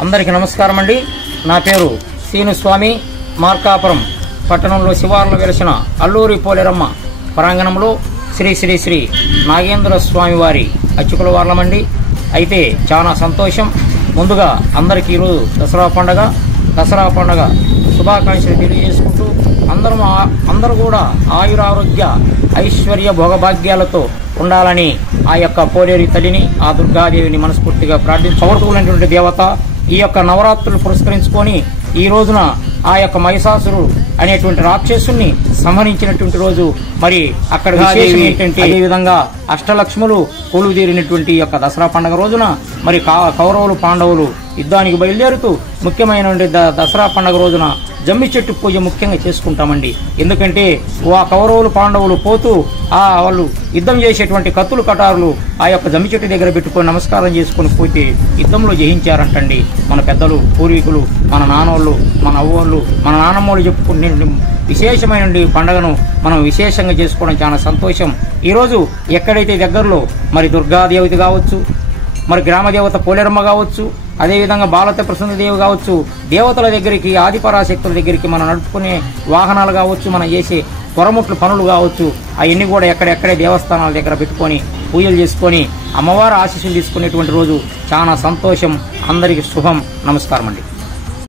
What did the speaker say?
అందరికీ నమస్కారం అండి. నా పేరు శ్రీనుస్వామి. మార్కాపురం పట్టణంలో శివార్లు వెలిసిన అల్లూరి పోలేరమ్మ ప్రాంగణంలో శ్రీ శ్రీ శ్రీ నాగేంద్ర స్వామి వారి అచ్చుకుల వార్లమండి. అయితే చాలా సంతోషం. ముందుగా అందరికీ ఈరోజు దసరా పండగ శుభాకాంక్షలు తెలియజేసుకుంటూ అందరూ కూడా ఆయురారోగ్య ఐశ్వర్య భోగభాగ్యాలతో ఉండాలని ఆ యొక్క పోలేరి తల్లిని, ఆ దుర్గాదేవిని మనస్ఫూర్తిగా పవర్తులైనటువంటి దేవత. ఈ యొక్క నవరాత్రులు పురస్కరించుకొని ఈ రోజున ఆ యొక్క మహిషాసురుడు అనేటువంటి రాక్షసుని సంహరించినటువంటి రోజు. మరి అక్కడ ఏంటంటే అదేవిధంగా అష్టలక్ష్ములు కొలువుదీరినటువంటి యొక్క దసరా పండుగ రోజున మరి కౌరవులు పాండవులు యుద్ధానికి బయలుదేరుతూ ముఖ్యమైన దసరా పండుగ రోజున జమ్మి చెట్టు పూజ ముఖ్యంగా చేసుకుంటామండి. ఎందుకంటే ఆ కౌరవులు పాండవులు పోతూ వాళ్ళు యుద్ధం చేసేటువంటి కత్తులు కటారులు ఆ యొక్క జమ్మి చెట్టు దగ్గర పెట్టుకొని నమస్కారం చేసుకుని పోతే యుద్ధంలో జయించారంటండి మన పెద్దలు, పూర్వీకులు, మన నాన్నోళ్ళు, మన అవ్వోళ్ళు, మన నాన్నమ్మోళ్ళు చెప్పుకునే విశేషమైన పండుగను మనం విశేషంగా చేసుకోవడం చాలా సంతోషం. ఈరోజు ఎక్కడైతే దగ్గరలో మరి దుర్గాదేవత కావచ్చు, మరి గ్రామదేవత పోలేరమ్మ కావచ్చు, అదేవిధంగా బాలత ప్రసన్నదేవి కావచ్చు, దేవతల దగ్గరికి, ఆదిపరాశక్తుల దగ్గరికి మనం నడుపుకునే వాహనాలు కావచ్చు, మనం చేసే పొరముట్లు పనులు కావచ్చు, అవన్నీ కూడా ఎక్కడెక్కడే దేవస్థానాల దగ్గర పెట్టుకొని పూజలు చేసుకొని అమ్మవారి ఆశీస్సులు తీసుకునేటువంటి రోజు. చాలా సంతోషం. అందరికీ శుభం. నమస్కారం అండి.